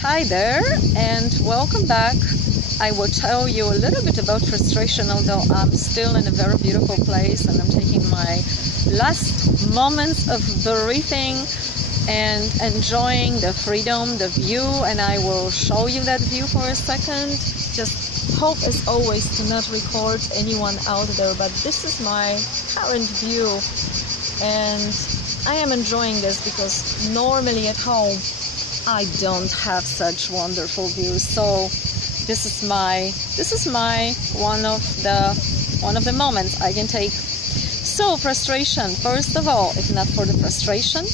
Hi there and welcome back. I will tell you a little bit about frustration, although I'm still in a very beautiful place and I'm taking my last moments of breathing and enjoying the freedom, the view, and I will show you that view for a second. Just hope as always to not record anyone out there, but this is my current view and I am enjoying this because normally at home I don't have such wonderful views. So this is my one of the moments I can take. So frustration, first of all, if not for the frustration,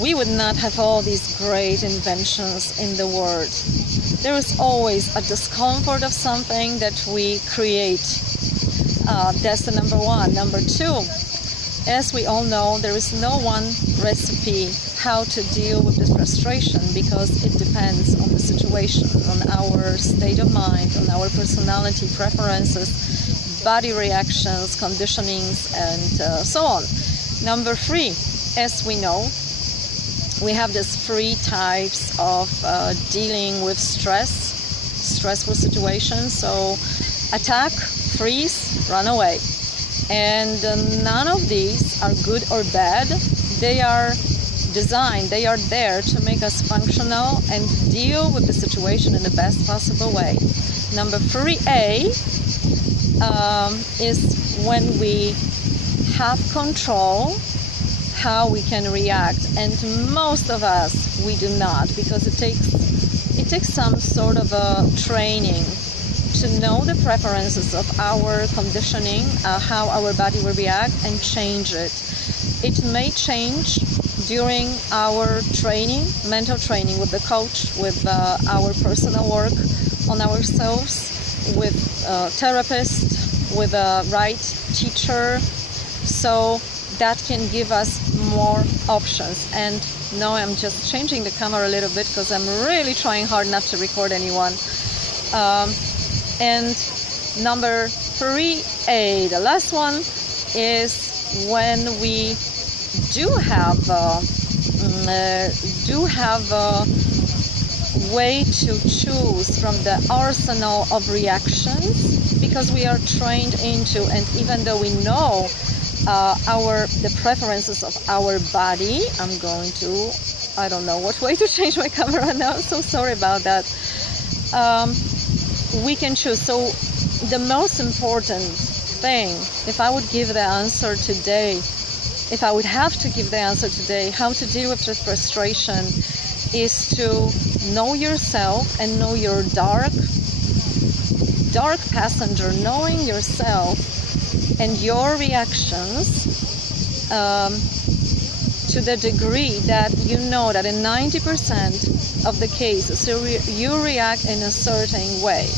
we would not have all these great inventions in the world. There is always a discomfort of something that we create. That's the number one. Number two, as we all know, there is no one recipe how to deal with this frustration because it depends on the situation, on our state of mind, on our personality, preferences, body reactions, conditionings, and so on. Number three, as we know, we have these three types of dealing with stressful situations. So attack, freeze, run away. And none of these are good or bad. They are designed, they are there to make us functional and deal with the situation in the best possible way. Number 3A is when we have control how we can react, and most of us we do not, because it takes some sort of a training to know the preferences of our conditioning, how our body will react, and change it. It may change during our training, mental training with the coach, with our personal work on ourselves, with a therapist, with a right teacher. So that can give us more options. And now I'm just changing the camera a little bit because I'm really trying hard not to record anyone. And number 3A, the last one, is when we do have a way to choose from the arsenal of reactions, because we are trained into, and even though we know the preferences of our body, I don't know what way to change my camera now, so sorry about that. We can choose. So the most important thing, if I would give the answer today, if I would have to give the answer today, how to deal with this frustration, is to know yourself and know your dark passenger, knowing yourself and your reactions to the degree that you know that in 90% of the cases you react in a certain way.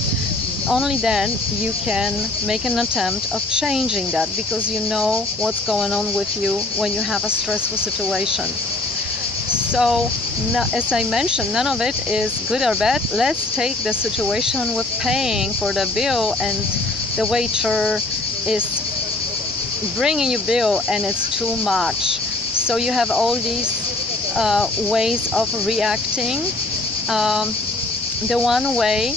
Only then you can make an attempt of changing that, because you know what's going on with you when you have a stressful situation. So, as I mentioned, none of it is good or bad. Let's take the situation with paying for the bill and the waiter is bringing you bill and it's too much. So you have all these ways of reacting. The one way,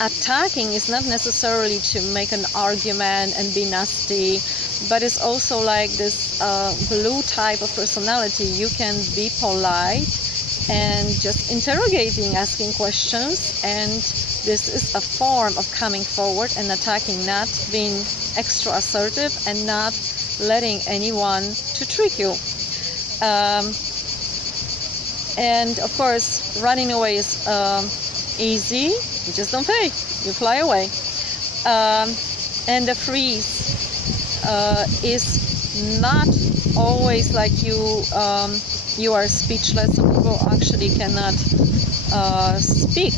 attacking, is not necessarily to make an argument and be nasty, but it's also like this blue type of personality. You can be polite and just interrogating, asking questions, and this is a form of coming forward and attacking, not being extra assertive and not letting anyone to trick you. And of course, running away is easy. You just don't pay. You fly away. And the freeze is not always like you are speechless. Some people actually cannot speak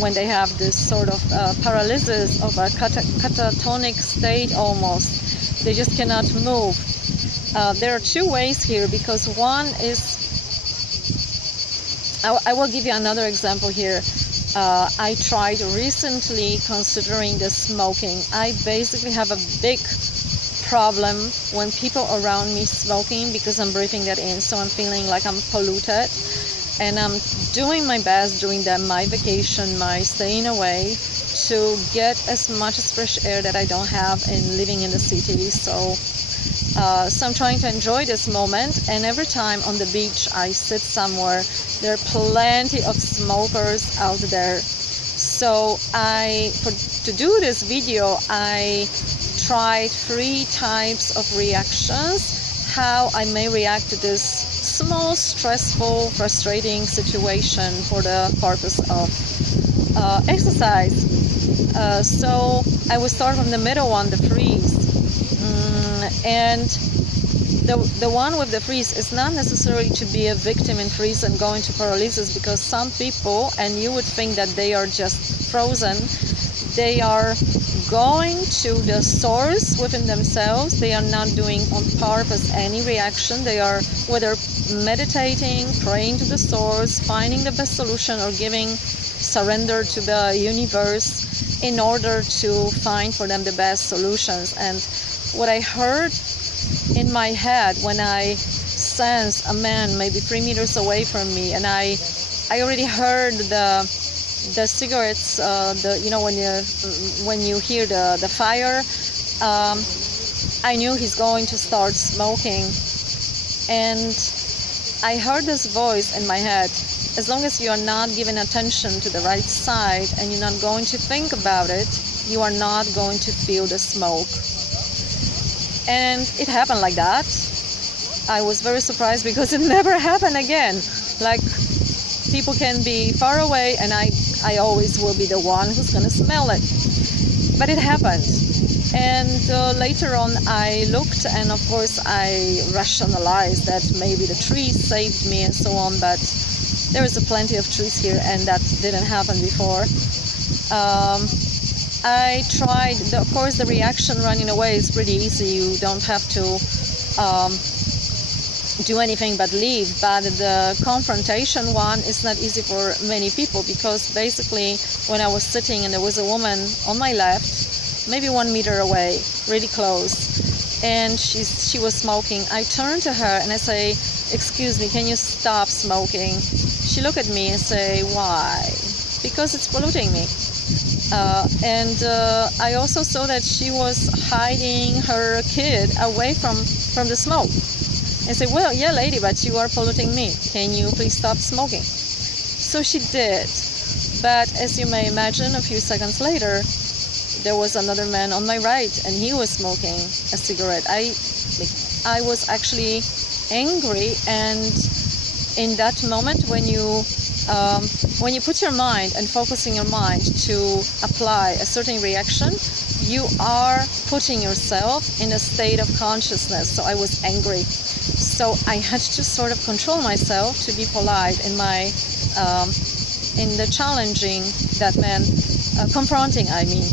when they have this sort of paralysis of a catatonic state almost. They just cannot move. There are two ways here, because one is, I will give you another example here. I tried recently considering the smoking. I basically have a big problem when people around me smoking, because I'm breathing that in, so I'm feeling like I'm polluted. and I'm doing my best during my vacation, my staying away, to get as much as fresh air that I don't have in living in the city. So I'm trying to enjoy this moment, and every time on the beach I sit somewhere, there are plenty of smokers out there. So to do this video, I tried 3 types of reactions, how I may react to this small, stressful, frustrating situation for the purpose of exercise. So I will start from the middle one, the freeze. And the one with the freeze is not necessarily to be a victim in freeze and go into paralysis, because some people, and you would think that they are just frozen, they are going to the source within themselves. They are not doing on purpose any reaction. They are whether meditating, praying to the source, finding the best solution, or giving surrender to the universe in order to find for them the best solutions. And what I heard in my head when I sensed a man maybe 3 meters away from me, and I already heard the cigarettes, when you hear the fire, I knew he's going to start smoking. And I heard this voice in my head: as long as you are not giving attention to the right side and you're not going to think about it, you are not going to feel the smoke. And it happened like that. I was very surprised because it never happened again. Like, people can be far away and I always will be the one who's going to smell it. But it happened. And later on I looked, and of course I rationalized that maybe the trees saved me and so on, but there is plenty of trees here and that didn't happen before. I tried, of course the reaction running away is pretty easy. You don't have to do anything but leave, but the confrontation one is not easy for many people, because basically when I was sitting and there was a woman on my left, maybe 1 meter away, really close, and she was smoking, I turned to her and I say, "Excuse me, can you stop smoking?" She looked at me and say, "Why?" "Because it's polluting me." I also saw that she was hiding her kid away from the smoke. I said, "Well, yeah, lady, but you are polluting me. Can you please stop smoking?" So she did. But as you may imagine, a few seconds later, there was another man on my right, and he was smoking a cigarette. I was actually angry, and in that moment, when you put your mind and focusing your mind to apply a certain reaction, you are putting yourself in a state of consciousness. So I was angry. So I had to sort of control myself to be polite in my in the challenging that man, confronting, I mean.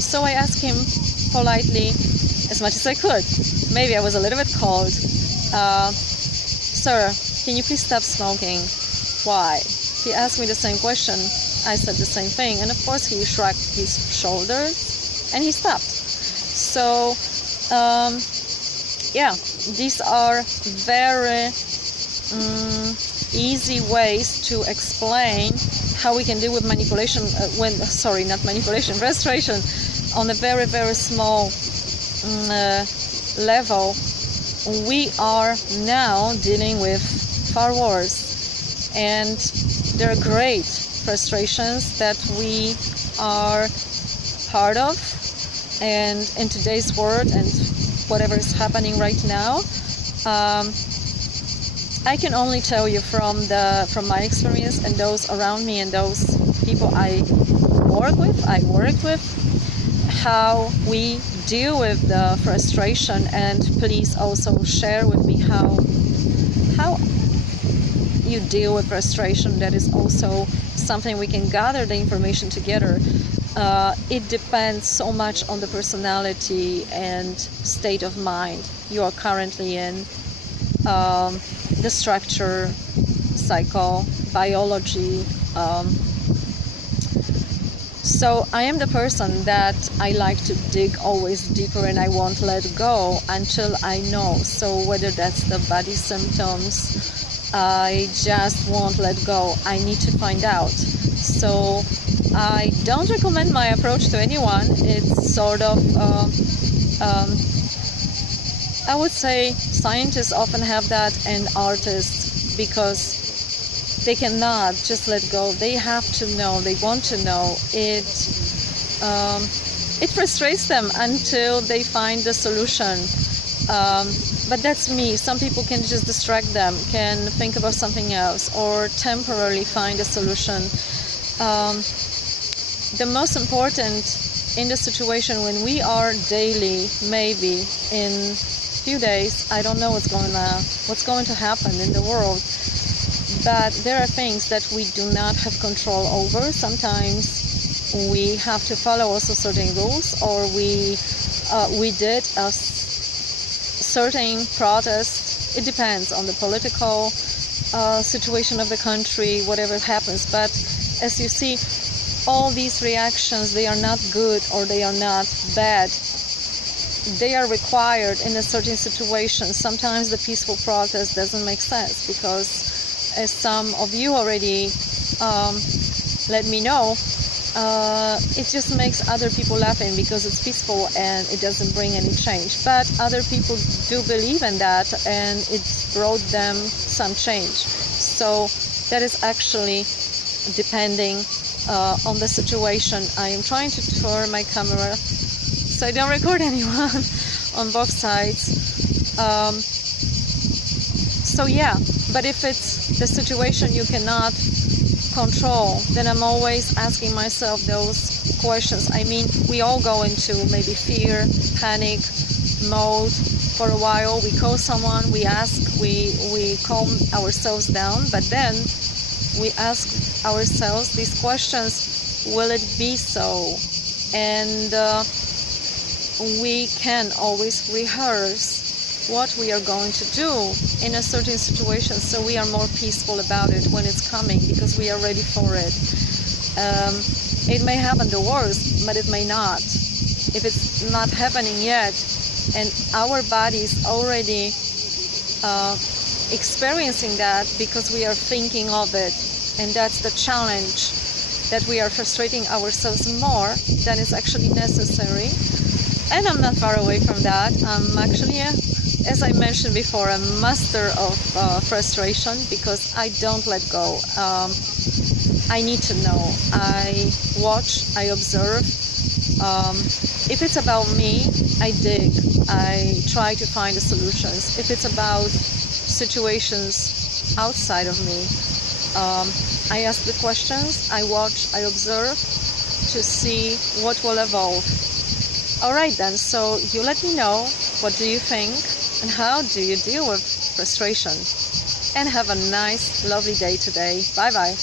So I asked him politely, as much as I could. Maybe I was a little bit cold. "Sir, can you please stop smoking?" "Why?" He asked me the same question. I said the same thing, and of course he shrugged his shoulders and he stopped. So yeah, these are very easy ways to explain how we can deal with manipulation, frustration on a very, very small level. We are now dealing with far worse, and there are great frustrations that we are part of, and in today's world and whatever is happening right now, I can only tell you from my experience and those around me and those people I work with, how we deal with the frustration. And please also share with me how you deal with frustration. That is also something we can gather the information together. It depends so much on the personality and state of mind you are currently in, the structure, biology. So I am the person that I like to dig always deeper, and I won't let go until I know. So whether that's the body symptoms, I just won't let go. I need to find out. So I don't recommend my approach to anyone. It's sort of, I would say scientists often have that, and artists, because they cannot just let go. They have to know. They want to know. It frustrates them until they find the solution. But that's me. Some people can just distract them, can think about something else, or temporarily find a solution. The most important in the situation when we are daily, maybe in few days, I don't know what's going to happen in the world, but there are things that we do not have control over. Sometimes we have to follow also certain rules, or we did a certain protest. It depends on the political situation of the country, whatever happens. But as you see, all these reactions, they are not good or they are not bad. They are required in a certain situation. Sometimes the peaceful protest doesn't make sense because, as some of you already let me know, it just makes other people laughing because it's peaceful and it doesn't bring any change. But other people do believe in that, and it's brought them some change. So that is actually depending on the situation. I am trying to turn my camera so I don't record anyone on both sides. So yeah, but if it's the situation you cannot control, then I'm always asking myself those questions. I mean, we all go into maybe fear, panic mode for a while. We call someone, we ask, we calm ourselves down, but then we ask ourselves these questions: will it be so? And we can always rehearse what we are going to do in a certain situation, so we are more peaceful about it when it's coming, because we are ready for it. It may happen the worst, but it may not. If it's not happening yet, and our body is already experiencing that because we are thinking of it, and that's the challenge, that we are frustrating ourselves more than is actually necessary. And I'm not far away from that. I'm actually, as I mentioned before, a master of frustration, because I don't let go. I need to know. I watch, I observe. If it's about me, I dig. I try to find the solutions. If it's about situations outside of me, I ask the questions, I watch, I observe to see what will evolve. Alright then, so you let me know, what do you think and how do you deal with frustration? And have a nice, lovely day today. Bye bye.